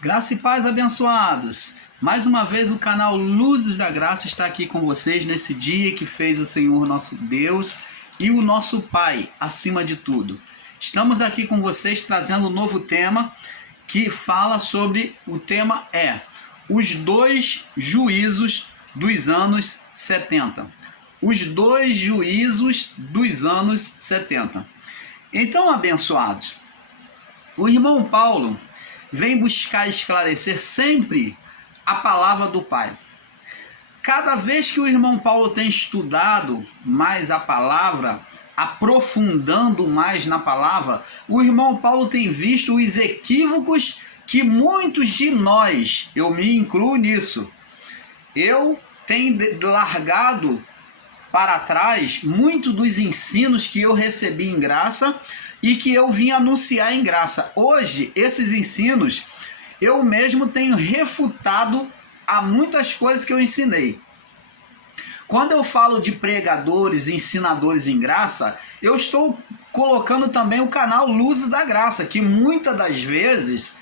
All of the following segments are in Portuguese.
Graça e paz, abençoados. Mais uma vez o canal Luzes da Graça está aqui com vocês nesse dia que fez o Senhor nosso Deus e o nosso Pai, acima de tudo. Estamos aqui com vocês trazendo um novo tema que fala sobre, o tema é os dois juízos dos anos 70. Os dois juízos dos anos 70. Então, abençoados, o irmão Paulo vem buscar esclarecer sempre a palavra do Pai. Cada vez que o irmão Paulo tem estudado mais a palavra, aprofundando mais na palavra, o irmão Paulo tem visto os equívocos que muitos de nós, eu me incluo nisso, eu tenho largado para trás muito dos ensinos que eu recebi em graça e que eu vim anunciar em graça. Hoje, esses ensinos, eu mesmo tenho refutado a muitas coisas que eu ensinei. Quando eu falo de pregadores, ensinadores em graça, eu estou colocando também o canal Luzes da Graça, que muitas das vezes,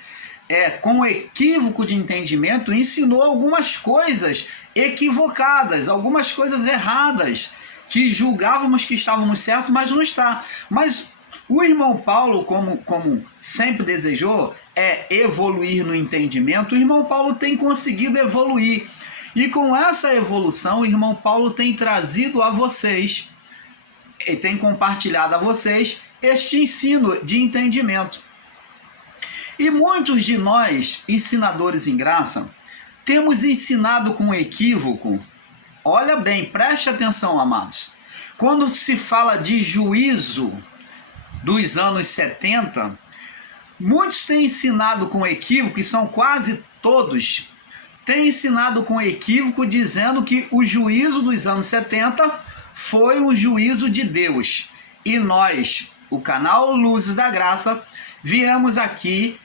com equívoco de entendimento, ensinou algumas coisas equivocadas, algumas coisas erradas, que julgávamos que estávamos certos, mas não está. Mas o irmão Paulo, como sempre desejou, evoluir no entendimento. O irmão Paulo tem conseguido evoluir. E com essa evolução, o irmão Paulo tem trazido a vocês, e tem compartilhado a vocês, este ensino de entendimento. E muitos de nós, ensinadores em graça, temos ensinado com equívoco. Olha bem, preste atenção, amados. Quando se fala de juízo dos anos 70, muitos têm ensinado com equívoco, e são quase todos, têm ensinado com equívoco dizendo que o juízo dos anos 70 foi um juízo de Deus. E nós, o canal Luzes da Graça, viemos aqui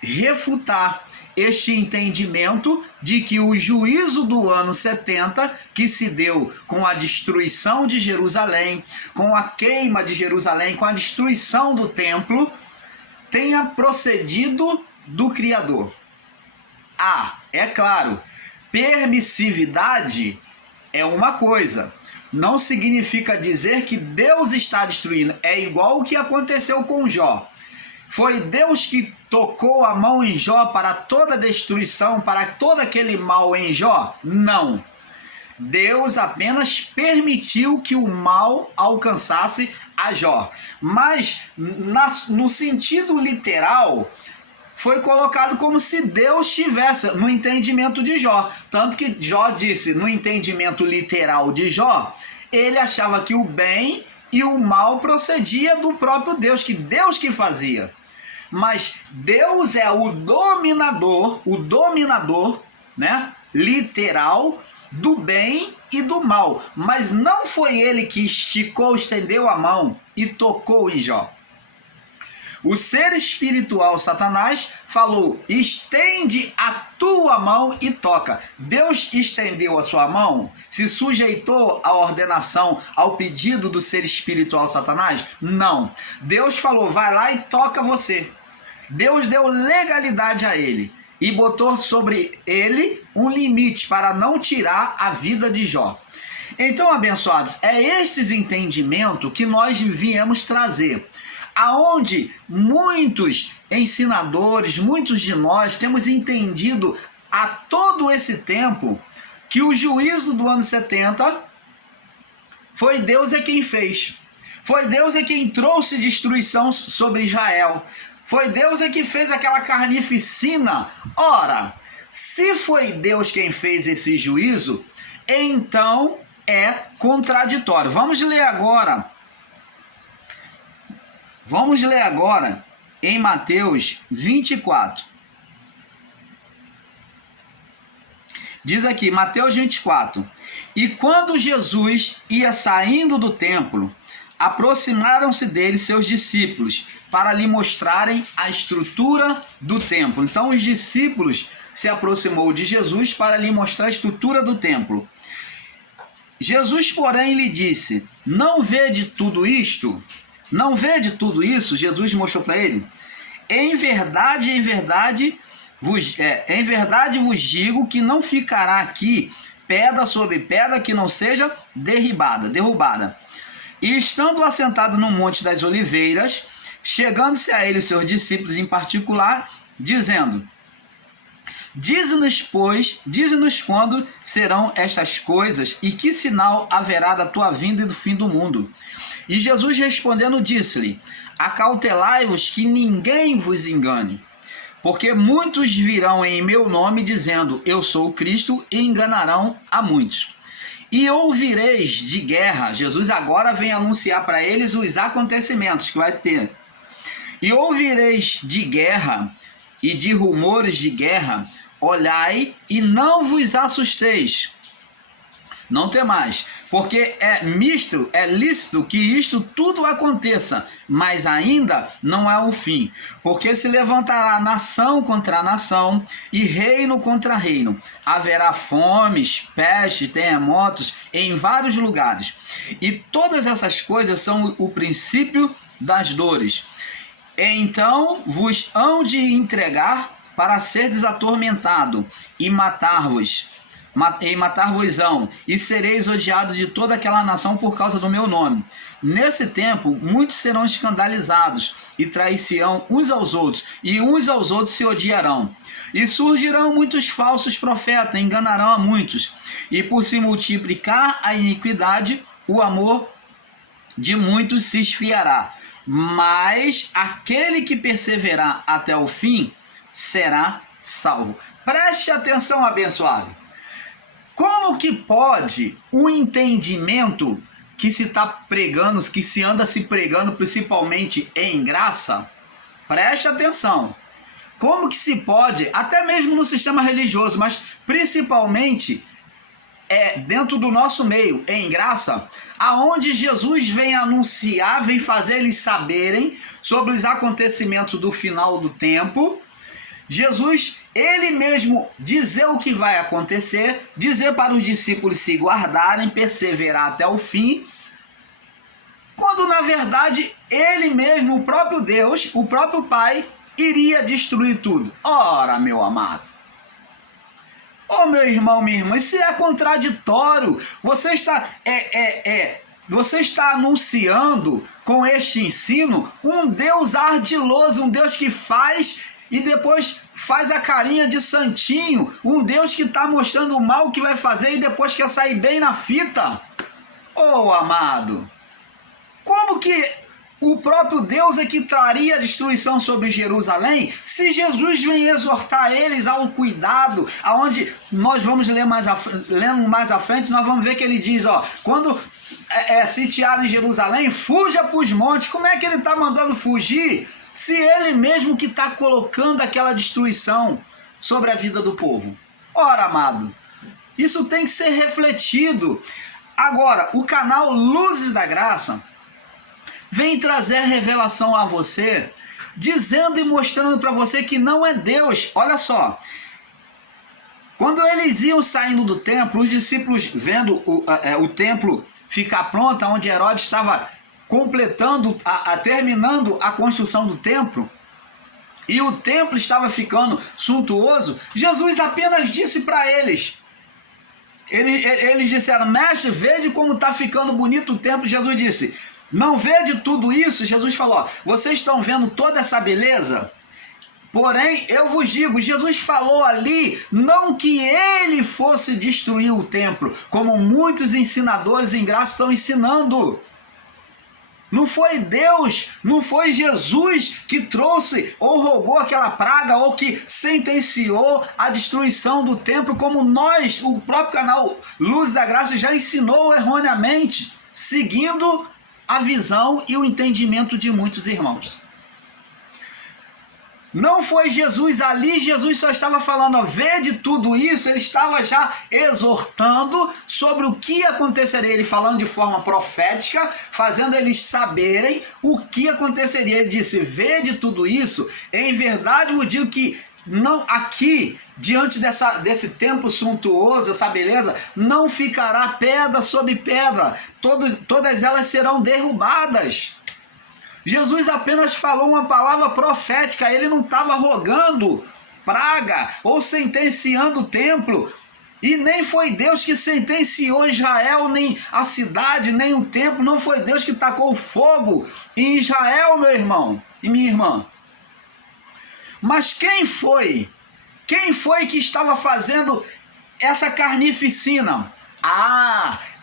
refutar este entendimento de que o juízo do ano 70, que se deu com a destruição de Jerusalém, com a queima de Jerusalém, com a destruição do templo, tenha procedido do Criador. É claro, permissividade é uma coisa, não significa dizer que Deus está destruindo. É igual o que aconteceu com Jó. Foi Deus que tocou a mão em Jó para toda a destruição, para todo aquele mal em Jó? Não. Deus apenas permitiu que o mal alcançasse a Jó. Mas, no sentido literal, foi colocado como se Deus tivesse, no entendimento de Jó. Tanto que Jó disse, no entendimento literal de Jó, ele achava que o bem e o mal procedia do próprio Deus, que Deus que fazia. Mas Deus é o dominador, né, literal do bem e do mal. Mas não foi ele que estendeu a mão e tocou em Jó. O ser espiritual Satanás falou: estende a tua mão e toca. Deus estendeu a sua mão? Se sujeitou à ordenação, ao pedido do ser espiritual Satanás? Não. Deus falou: vai lá e toca você. Deus deu legalidade a ele e botou sobre ele um limite para não tirar a vida de Jó. Então, abençoados, esses entendimentos que nós viemos trazer, aonde muitos ensinadores, muitos de nós temos entendido há todo esse tempo que o juízo do ano 70 foi Deus quem fez. Foi Deus quem trouxe destruição sobre Israel. Foi Deus que fez aquela carnificina. Ora, se foi Deus quem fez esse juízo, então é contraditório. Vamos ler agora em Mateus 24. Diz aqui, Mateus 24. E quando Jesus ia saindo do templo, aproximaram-se dele seus discípulos para lhe mostrarem a estrutura do templo. Então os discípulos se aproximou de Jesus para lhe mostrar a estrutura do templo. Jesus, porém, lhe disse: não vede tudo isto? Não vede tudo isso? Jesus mostrou para ele: em verdade, Em verdade vos digo que não ficará aqui pedra sobre pedra que não seja derrubada. E estando assentado no Monte das Oliveiras, chegando-se a ele os seus discípulos em particular, dizendo: Dize-nos quando serão estas coisas e que sinal haverá da tua vinda e do fim do mundo. E Jesus respondendo disse-lhe: Acautelai-vos que ninguém vos engane, porque muitos virão em meu nome dizendo: Eu sou o Cristo, e enganarão a muitos. E ouvireis de guerra. Jesus agora vem anunciar para eles os acontecimentos que vai ter. E ouvireis de guerra e de rumores de guerra. Olhai e não vos assusteis. Não temais, porque é lícito que isto tudo aconteça, mas ainda não é o fim. Porque se levantará nação contra nação e reino contra reino. Haverá fomes, peste, terremotos em vários lugares. E todas essas coisas são o princípio das dores. Então vos hão de entregar para seres atormentado e matar-vos-ão, e sereis odiados de toda aquela nação por causa do meu nome. Nesse tempo, muitos serão escandalizados e trair-se-ão uns aos outros, e uns aos outros se odiarão. E surgirão muitos falsos profetas, enganarão a muitos. E por se multiplicar a iniquidade, o amor de muitos se esfriará. Mas aquele que perseverar até o fim será salvo. Preste atenção, abençoado. Como que pode o entendimento que se está pregando, que se anda se pregando principalmente em graça? Preste atenção. Como que se pode, até mesmo no sistema religioso, mas principalmente dentro do nosso meio, em graça, aonde Jesus vem anunciar, vem fazer eles saberem sobre os acontecimentos do final do tempo. Jesus, ele mesmo dizer o que vai acontecer, dizer para os discípulos se guardarem, perseverar até o fim, quando na verdade ele mesmo, o próprio Deus, o próprio Pai, iria destruir tudo. Ora, meu amado, meu irmão, minha irmã, isso é contraditório. Você está anunciando com este ensino um Deus ardiloso, um Deus que faz e depois faz a carinha de santinho, um Deus que está mostrando o mal que vai fazer e depois quer sair bem na fita. Amado, como que o próprio Deus é que traria a destruição sobre Jerusalém, se Jesus vem exortar eles ao cuidado, aonde nós vamos lendo mais à frente, nós vamos ver que ele diz, quando sitiarem Jerusalém, fuja para os montes. Como é que ele está mandando fugir, se ele mesmo que está colocando aquela destruição sobre a vida do povo? Ora, amado, isso tem que ser refletido. Agora, o canal Luzes da Graça vem trazer revelação a você, dizendo e mostrando para você que não é Deus. Olha só, quando eles iam saindo do templo, os discípulos vendo o templo ficar pronto, onde Herodes estava completando, terminando a construção do templo, e o templo estava ficando suntuoso, Jesus apenas disse para eles, eles disseram: mestre, vede como está ficando bonito o templo. Jesus disse: não vede tudo isso? Jesus falou: vocês estão vendo toda essa beleza? Porém, eu vos digo, Jesus falou ali, não que ele fosse destruir o templo, como muitos ensinadores em graça estão ensinando. Não foi Deus, não foi Jesus que trouxe ou rogou aquela praga ou que sentenciou a destruição do templo, como nós, o próprio canal Luz da Graça, já ensinou erroneamente, seguindo a visão e o entendimento de muitos irmãos. Não foi Jesus ali, Jesus só estava falando, vede tudo isso, ele estava já exortando sobre o que aconteceria, ele falando de forma profética, fazendo eles saberem o que aconteceria. Ele disse: vede tudo isso, em verdade eu digo que não, aqui, diante desse templo suntuoso, essa beleza, não ficará pedra sobre pedra, todas elas serão derrubadas. Jesus apenas falou uma palavra profética, ele não estava rogando praga ou sentenciando o templo. E nem foi Deus que sentenciou Israel, nem a cidade, nem o templo. Não foi Deus que tacou fogo em Israel, meu irmão e minha irmã. Mas quem foi? Quem foi que estava fazendo essa carnificina?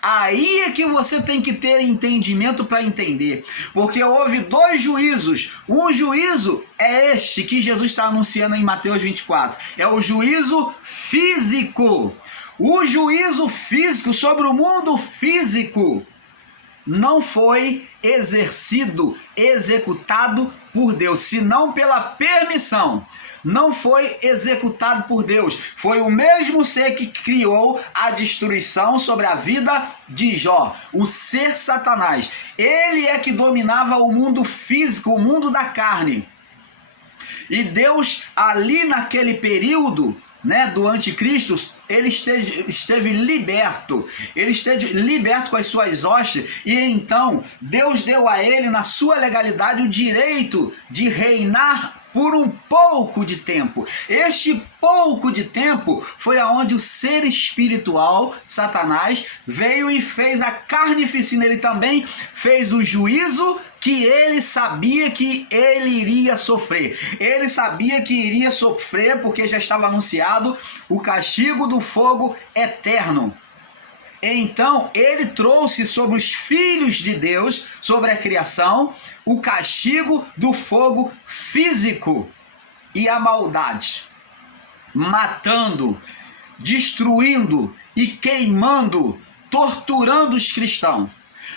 Aí é que você tem que ter entendimento para entender. Porque houve dois juízos. Um juízo é este que Jesus está anunciando em Mateus 24. É o juízo físico. O juízo físico sobre o mundo físico não foi executado por Deus, senão pela permissão. Não foi executado por Deus. Foi o mesmo ser que criou a destruição sobre a vida de Jó, o ser Satanás. Ele é que dominava o mundo físico, o mundo da carne. E Deus, ali naquele período, né, do anticristo, ele esteve liberto. Ele esteve liberto com as suas hostes. E então Deus deu a ele, na sua legalidade, o direito de reinar por um pouco de tempo. Este pouco de tempo foi aonde o ser espiritual, Satanás, veio e fez a carnificina. Ele também fez o juízo que ele sabia que ele iria sofrer. Ele sabia que iria sofrer porque já estava anunciado o castigo do fogo eterno. Então, ele trouxe sobre os filhos de Deus, sobre a criação, o castigo do fogo físico e a maldade, matando, destruindo e queimando, torturando os cristãos.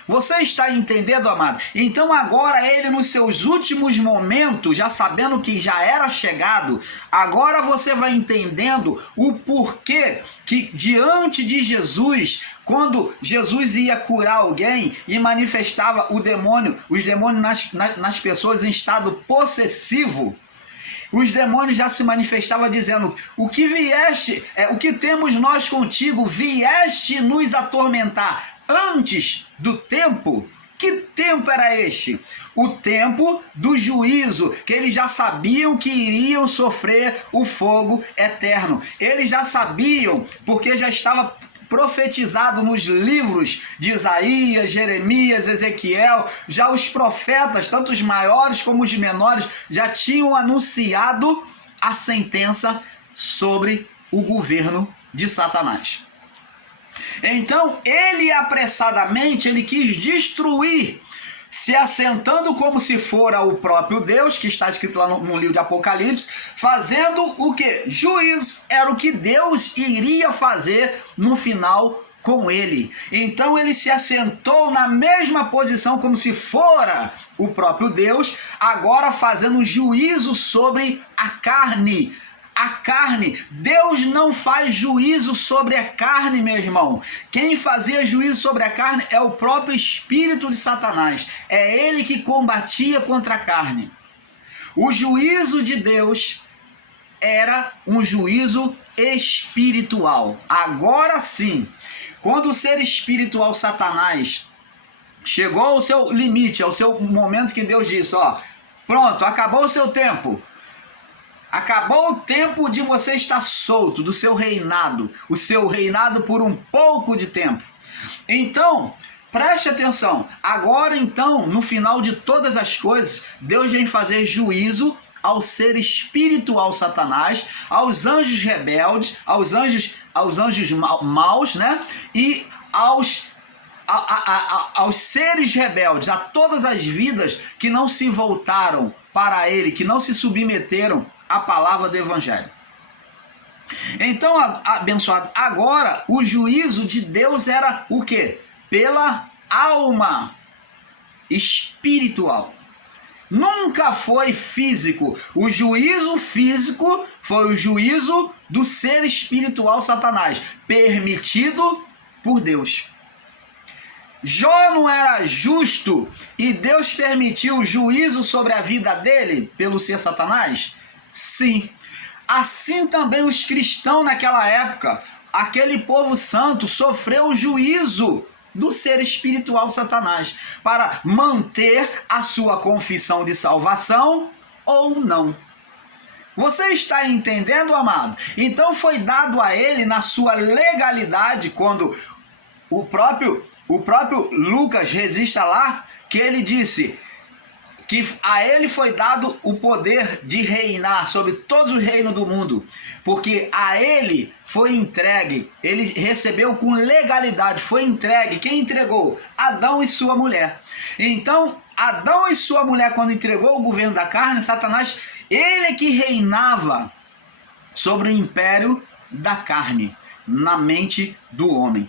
Você está entendendo, amado? Então agora ele, nos seus últimos momentos, já sabendo que já era chegado, agora você vai entendendo o porquê que diante de Jesus, quando Jesus ia curar alguém e manifestava os demônios nas pessoas em estado possessivo, os demônios já se manifestavam dizendo: o que temos nós contigo? Vieste nos atormentar antes do tempo. Que tempo era este? O tempo do juízo, que eles já sabiam que iriam sofrer o fogo eterno. Eles já sabiam, porque já estava profetizado nos livros de Isaías, Jeremias, Ezequiel. Já os profetas, tanto os maiores como os menores, já tinham anunciado a sentença sobre o governo de Satanás. Então ele apressadamente quis destruir, se assentando como se fora o próprio Deus, que está escrito lá no livro de Apocalipse, fazendo o que? Juízo. Era o que Deus iria fazer no final com ele. Então ele se assentou na mesma posição como se fora o próprio Deus, agora fazendo juízo sobre a carne. A carne, Deus não faz juízo sobre a carne, meu irmão. Quem fazia juízo sobre a carne é o próprio espírito de Satanás. É ele que combatia contra a carne. O juízo de Deus era um juízo espiritual. Agora sim, quando o ser espiritual Satanás chegou ao seu limite, ao seu momento que Deus disse: ó, pronto, acabou o seu tempo. Acabou o tempo de você estar solto do seu reinado, o seu reinado por um pouco de tempo. Então, preste atenção, agora então, no final de todas as coisas, Deus vem fazer juízo ao ser espiritual Satanás, aos anjos rebeldes, aos anjos maus, né? E aos seres rebeldes, a todas as vidas que não se voltaram para ele, que não se submeteram à palavra do evangelho. Então, abençoado, agora o juízo de Deus era o quê? Pela alma espiritual. Nunca foi físico. O juízo físico foi o juízo do ser espiritual Satanás, permitido por Deus. Jó não era justo e Deus permitiu o juízo sobre a vida dele pelo ser Satanás? Sim. Assim também os cristãos naquela época, aquele povo santo, sofreu o juízo do ser espiritual Satanás para manter a sua confissão de salvação ou não. Você está entendendo, amado? Então foi dado a ele, na sua legalidade, quando o próprio Lucas registra lá, que ele disse que a ele foi dado o poder de reinar sobre todos os reinos do mundo, porque a ele foi entregue, ele recebeu com legalidade, foi entregue. Quem entregou? Adão e sua mulher. Então, Adão e sua mulher, quando entregou o governo da carne, Satanás, ele que reinava sobre o império da carne, na mente do homem.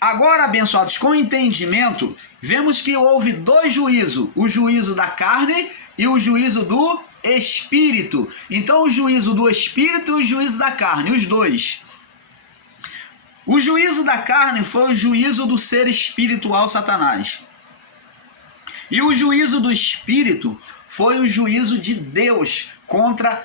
Agora, abençoados, com entendimento, vemos que houve dois juízos, o juízo da carne e o juízo do espírito. Então, o juízo do espírito e o juízo da carne, os dois. O juízo da carne foi o juízo do ser espiritual, Satanás. E o juízo do espírito foi o juízo de Deus contra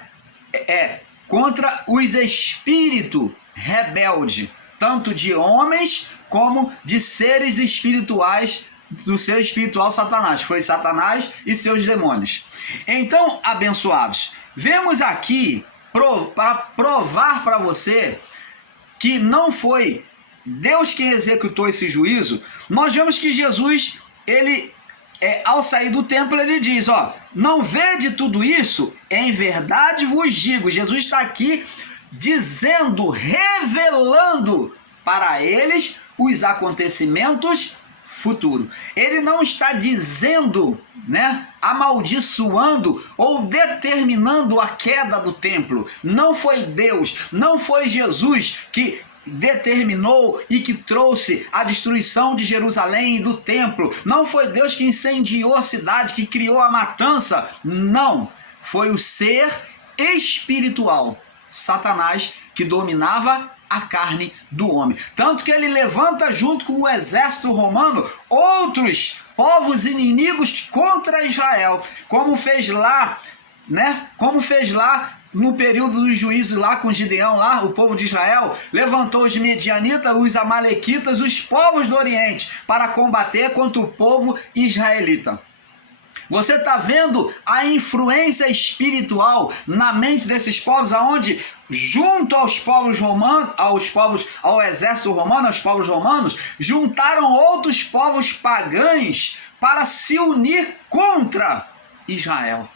os espíritos rebeldes, tanto de homens como de seres espirituais, do ser espiritual Satanás. Foi Satanás e seus demônios. Então, abençoados, vemos aqui para provar para você que não foi Deus quem executou esse juízo. Nós vemos que Jesus, ele ao sair do templo, ele diz, não vede tudo isso? Em verdade vos digo. Jesus está aqui dizendo, revelando para eles os acontecimentos futuros. Ele não está dizendo, amaldiçoando ou determinando a queda do templo. Não foi Deus, não foi Jesus que determinou e que trouxe a destruição de Jerusalém e do templo. Não foi Deus que incendiou a cidade, que criou a matança. Não, foi o ser espiritual, Satanás, que dominava a carne do homem. Tanto que ele levanta junto com o exército romano outros povos inimigos contra Israel, como fez lá, no período dos juízos lá com Gideão, lá o povo de Israel levantou os medianitas, os amalequitas, os povos do Oriente para combater contra o povo israelita. Você está vendo a influência espiritual na mente desses povos, aonde junto aos povos romanos, ao exército romano, aos povos romanos, juntaram outros povos pagãos para se unir contra Israel.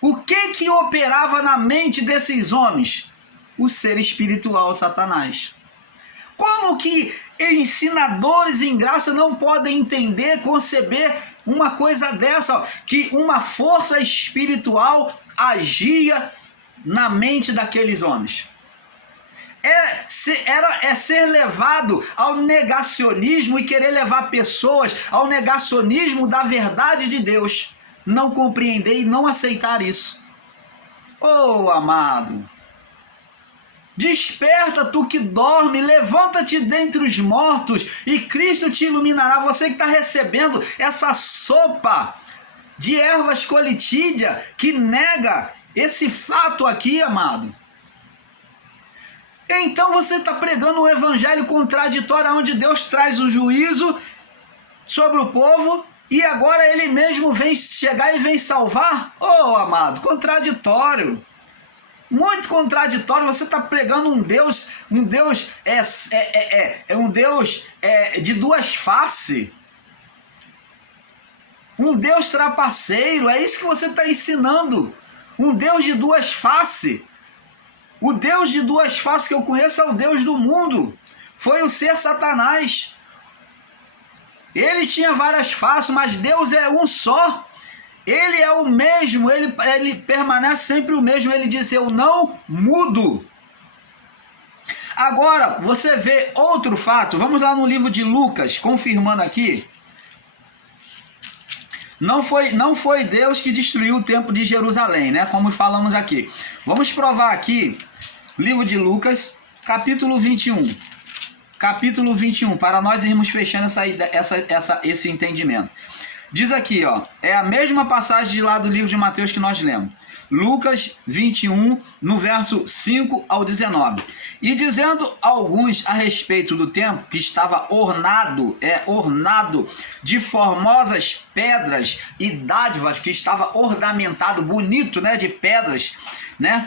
O que operava na mente desses homens? O ser espiritual, Satanás. Como que ensinadores em graça não podem entender, conceber uma coisa dessa, que uma força espiritual agia na mente daqueles homens? É ser levado ao negacionismo e querer levar pessoas ao negacionismo da verdade de Deus. Não compreender e não aceitar isso. Oh, amado, desperta tu que dorme, levanta-te dentre os mortos e Cristo te iluminará. Você que está recebendo essa sopa de ervas colitídea que nega esse fato aqui, amado. Então você está pregando um evangelho contraditório, onde Deus traz o juízo sobre o povo e agora ele mesmo vem chegar e vem salvar? Oh, amado, contraditório. Muito contraditório. Você está pregando um Deus de duas faces. Um Deus trapaceiro. É isso que você está ensinando. Um Deus de duas faces. O Deus de duas faces que eu conheço é o Deus do mundo. Foi o ser Satanás. Ele tinha várias faces, mas Deus é um só. Ele é o mesmo, ele permanece sempre o mesmo. Ele diz, eu não mudo. Agora, você vê outro fato. Vamos lá no livro de Lucas, confirmando aqui. Não foi Deus que destruiu o templo de Jerusalém, como falamos aqui. Vamos provar aqui, livro de Lucas, capítulo 21. Capítulo 21, para nós irmos fechando esse entendimento. Diz aqui, é a mesma passagem de lá do livro de Mateus que nós lemos. Lucas 21, no verso 5 ao 19. E dizendo alguns a respeito do templo, que estava ornado de formosas pedras e dádivas, que estava ornamentado, bonito, né, de pedras, né,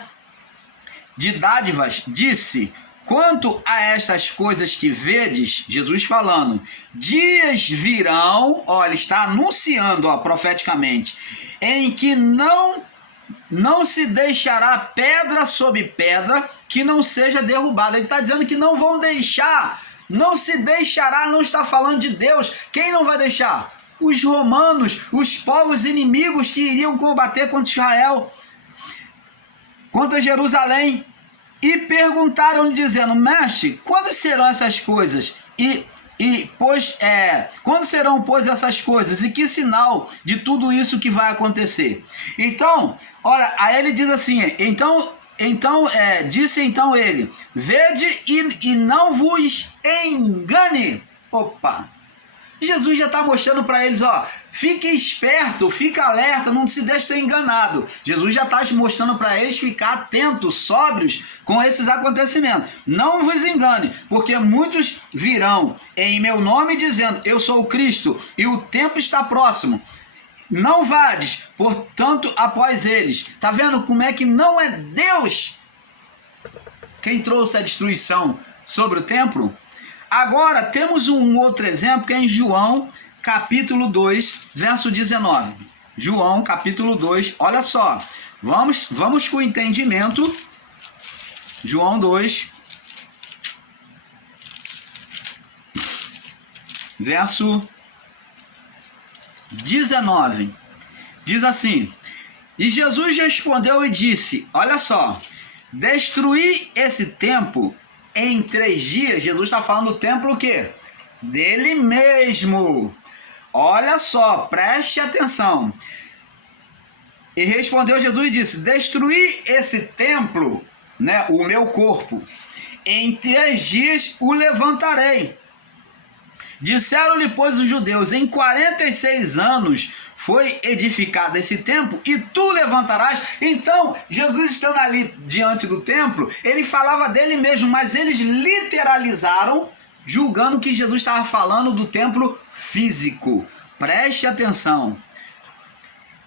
de dádivas, disse: quanto a estas coisas que vedes, Jesus falando, dias virão, ó, ele está anunciando, ó, profeticamente, em que não se deixará pedra sobre pedra que não seja derrubada. Ele está dizendo que não vão deixar, não se deixará, não está falando de Deus. Quem não vai deixar? Os romanos, os povos inimigos que iriam combater contra Israel, contra Jerusalém. E perguntaram-lhe, dizendo: mestre, quando serão essas coisas? Quando serão, pois, essas coisas? E que sinal de tudo isso que vai acontecer? Então, olha, aí ele diz assim, disse então ele: vede e não vos engane. Opa! Jesus já está mostrando para eles, ó, fique esperto, fique alerta, não se deixe ser enganado. Jesus já está mostrando para eles ficar atentos, sóbrios com esses acontecimentos. Não vos engane, porque muitos virão em meu nome dizendo: eu sou o Cristo, e o tempo está próximo. Não vades, portanto, após eles. Tá vendo como é que não é Deus quem trouxe a destruição sobre o templo? Agora, temos um outro exemplo que é em João, capítulo 2, verso 19. João, capítulo 2, olha só. Vamos com o entendimento. João 2, verso 19. Diz assim: e Jesus respondeu e disse, olha só, destruir esse templo em 3 dias. Jesus está falando do templo o quê? Dele mesmo. Olha só, preste atenção. E respondeu Jesus e disse: destruir esse templo, né, o meu corpo, em 3 dias o levantarei. Disseram-lhe, pois, os judeus: em 46 anos foi edificado esse templo, e tu levantarás. Então, Jesus estando ali diante do templo, ele falava dele mesmo, mas eles literalizaram, julgando que Jesus estava falando do templo físico. Preste atenção.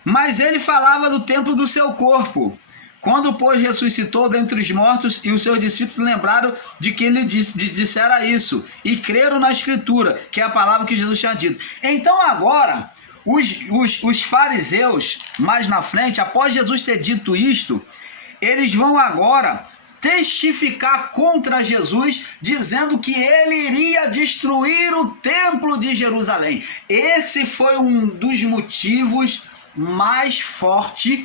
Mas ele falava do templo do seu corpo. Quando, pois, ressuscitou dentre os mortos, e os seus discípulos lembraram de que ele dissera isso, e creram na Escritura, que é a palavra que Jesus tinha dito. Então agora, os fariseus, mais na frente, após Jesus ter dito isto, eles vão agora testificar contra Jesus, dizendo que ele iria destruir o templo de Jerusalém. Esse foi um dos motivos mais fortes,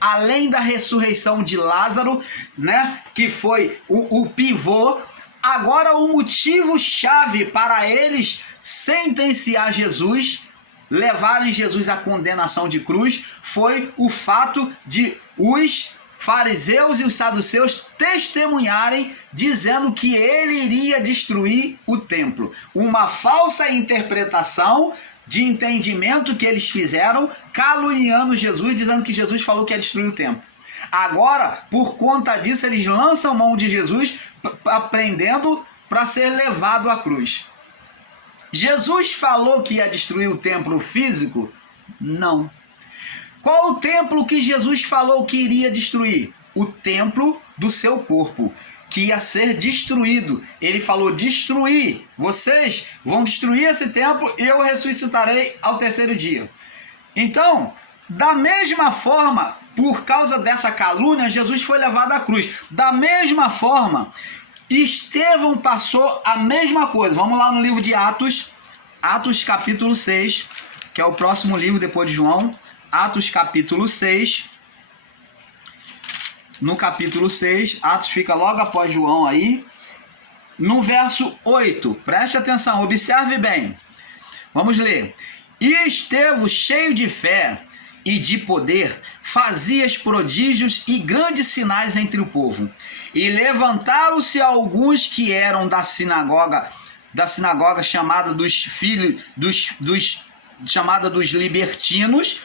além da ressurreição de Lázaro, né, que foi o pivô. Agora, o motivo-chave para eles sentenciar Jesus, levarem Jesus à condenação de cruz, foi o fato de os fariseus e os saduceus testemunharem, dizendo que ele iria destruir o templo. Uma falsa interpretação de entendimento que eles fizeram, caluniando Jesus, dizendo que Jesus falou que ia destruir o templo. Agora, por conta disso, eles lançam mão de Jesus, aprendendo para ser levado à cruz. Jesus falou que ia destruir o templo físico? Não. Qual o templo que Jesus falou que iria destruir? O templo do seu corpo, que ia ser destruído. Ele falou: destruir, vocês vão destruir esse templo e eu ressuscitarei ao 3º dia. Então, da mesma forma, por causa dessa calúnia, Jesus foi levado à cruz. Da mesma forma, Estevão passou a mesma coisa. Vamos lá no livro de Atos, Atos capítulo 6, que é o próximo livro depois de João. Atos capítulo 6. No capítulo 6, Atos fica logo após João aí. No verso 8, preste atenção, observe bem. Vamos ler. E Estevão, cheio de fé e de poder, fazia prodígios e grandes sinais entre o povo. E levantaram-se alguns que eram da sinagoga chamada dos libertinos,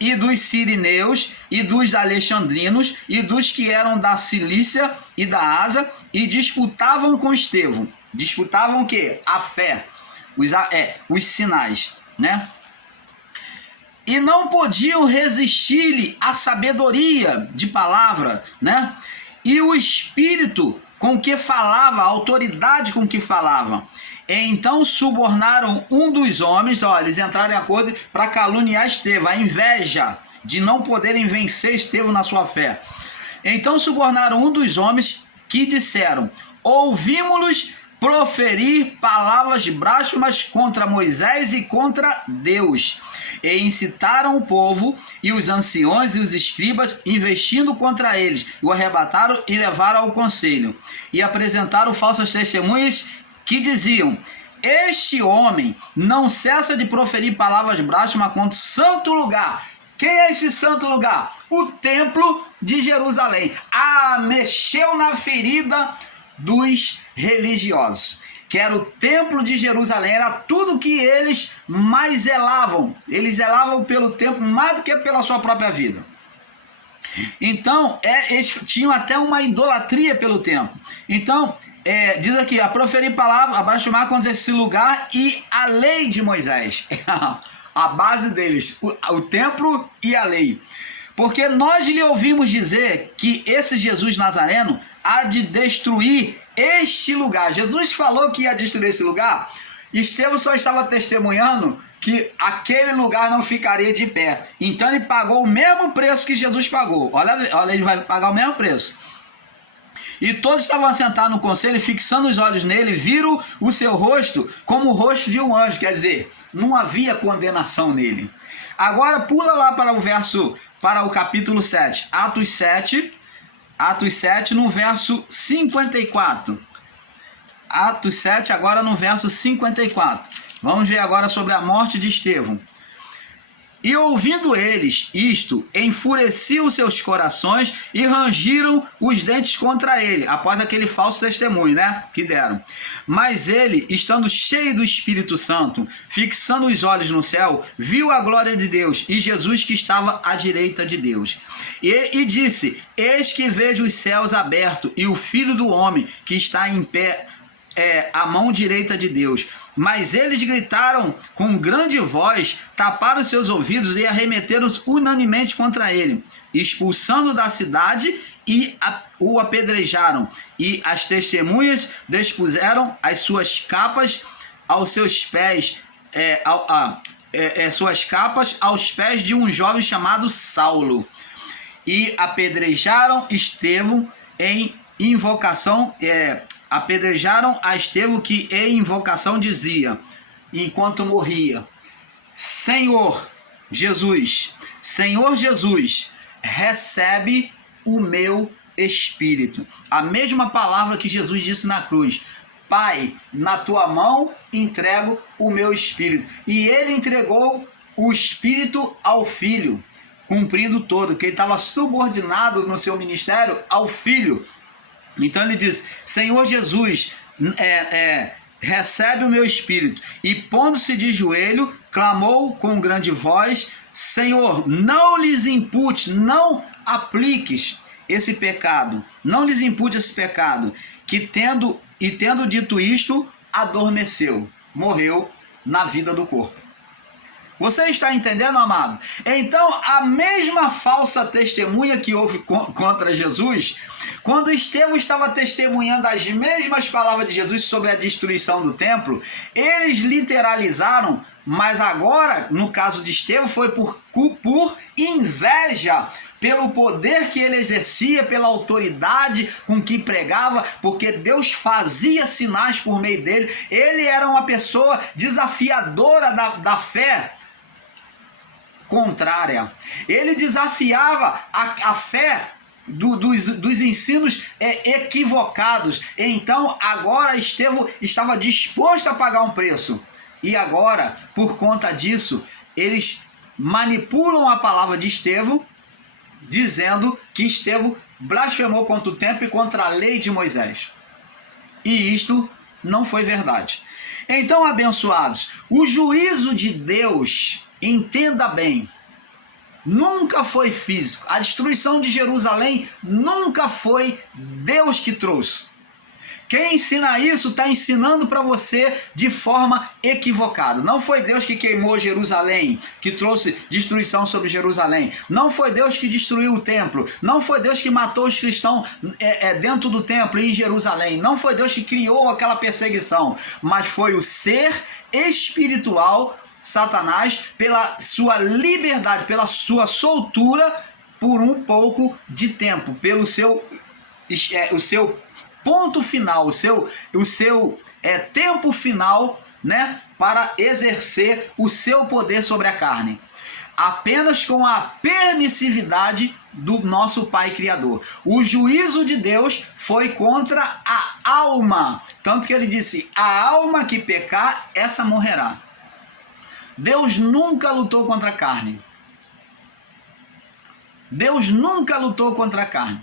e dos sirineus, e dos alexandrinos, e dos que eram da Cilícia e da Ásia, e disputavam com Estevão. Disputavam o quê? A fé, os sinais, né? E não podiam resistir-lhe a sabedoria de palavra, né? E o espírito com que falava, a autoridade com que falava. Então subornaram um dos homens, eles entraram em acordo para caluniar Estevão, a inveja de não poderem vencer Estevão na sua fé. Então subornaram um dos homens que disseram: ouvimos-los proferir palavras blasfemas contra Moisés e contra Deus. E incitaram o povo e os anciões e os escribas, investindo contra eles, o arrebataram e levaram ao conselho. E apresentaram falsas testemunhas que diziam: este homem não cessa de proferir palavras blasfemas contra o santo lugar. Quem é esse santo lugar? O templo de Jerusalém. Mexeu na ferida dos religiosos, que era o templo de Jerusalém, era tudo que eles mais zelavam. Eles zelavam pelo templo mais do que pela sua própria vida. Então, eles tinham até uma idolatria pelo templo. Então, diz aqui, a proferir palavras, a blasfemar contra esse lugar e a lei de Moisés. A base deles, o templo e a lei. Porque nós lhe ouvimos dizer que esse Jesus Nazareno há de destruir este lugar. Jesus falou que ia destruir esse lugar. Estevão só estava testemunhando que aquele lugar não ficaria de pé. Então ele pagou o mesmo preço que Jesus pagou. Olha, ele vai pagar o mesmo preço. E todos estavam sentados no conselho, fixando os olhos nele, viram o seu rosto como o rosto de um anjo. Quer dizer, não havia condenação nele. Agora pula lá para o capítulo 7. Atos 7, no verso 54. Atos 7, agora no verso 54. Vamos ver agora sobre a morte de Estevão. E ouvindo eles isto, enfureciam seus corações e rangiram os dentes contra ele, após aquele falso testemunho, né, que deram. Mas ele, estando cheio do Espírito Santo, fixando os olhos no céu, viu a glória de Deus e Jesus que estava à direita de Deus. E disse: eis que vejo os céus abertos e o Filho do Homem que está em pé à mão direita de Deus. Mas eles gritaram com grande voz, taparam seus ouvidos e arremeteram unanimemente contra ele, expulsando da cidade e o apedrejaram. E as testemunhas despuseram as suas capas aos seus pés, suas capas aos pés de um jovem chamado Saulo. E apedrejaram Estevão em invocação, apedrejaram a Estevão, que em invocação dizia, enquanto morria: Senhor Jesus, recebe o meu espírito. A mesma palavra que Jesus disse na cruz: Pai, na tua mão entrego o meu espírito. E ele entregou o espírito ao Filho, cumprido todo, porque ele estava subordinado no seu ministério ao Filho. Então ele diz: Senhor Jesus, recebe o meu espírito. E pondo-se de joelho, clamou com grande voz: Senhor, não lhes impute, não apliques esse pecado, não lhes impute esse pecado. Tendo dito isto, adormeceu, morreu na vida do corpo. Você está entendendo, amado? Então, a mesma falsa testemunha que houve contra Jesus, quando Estevão estava testemunhando as mesmas palavras de Jesus sobre a destruição do templo, eles literalizaram, mas agora, no caso de Estevão, foi por inveja, pelo poder que ele exercia, pela autoridade com que pregava, porque Deus fazia sinais por meio dele. Ele era uma pessoa desafiadora da fé contrária. Ele desafiava a fé dos ensinos equivocados. Então agora Estevão estava disposto a pagar um preço. E agora, por conta disso, eles manipulam a palavra de Estevão, dizendo que Estevão blasfemou contra o templo e contra a lei de Moisés. E isto não foi verdade. Então, abençoados, o juízo de Deus, entenda bem, nunca foi físico. A destruição de Jerusalém nunca foi Deus que trouxe. Quem ensina isso está ensinando para você de forma equivocada. Não foi Deus que queimou Jerusalém, que trouxe destruição sobre Jerusalém. Não foi Deus que destruiu o templo. Não foi Deus que matou os cristãos dentro do templo em Jerusalém. Não foi Deus que criou aquela perseguição. Mas foi o ser espiritual, Satanás, pela sua liberdade, pela sua soltura, por um pouco de tempo, pelo o seu ponto final, o seu tempo final, né, para exercer o seu poder sobre a carne. Apenas com a permissividade do nosso Pai Criador. O juízo de Deus foi contra a alma. Tanto que ele disse, a alma que pecar, essa morrerá. Deus nunca lutou contra a carne. Deus nunca lutou contra a carne.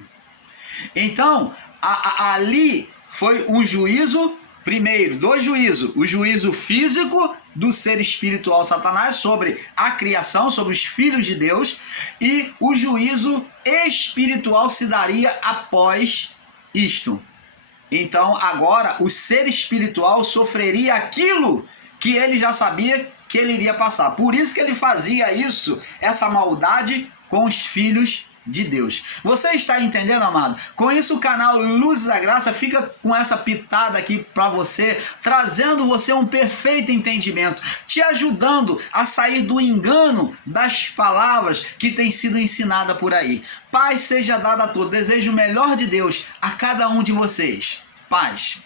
Então, ali foi um juízo, primeiro, dois juízos. O juízo físico do ser espiritual Satanás sobre a criação, sobre os filhos de Deus. E o juízo espiritual se daria após isto. Então, agora, o ser espiritual sofreria aquilo que ele já sabia que ele iria passar. Por isso que ele fazia isso, essa maldade com os filhos de Deus. Você está entendendo, amado? Com isso o canal Luzes da Graça fica com essa pitada aqui para você, trazendo você um perfeito entendimento, te ajudando a sair do engano das palavras que têm sido ensinadas por aí. Paz seja dada a todos. Desejo o melhor de Deus a cada um de vocês. Paz.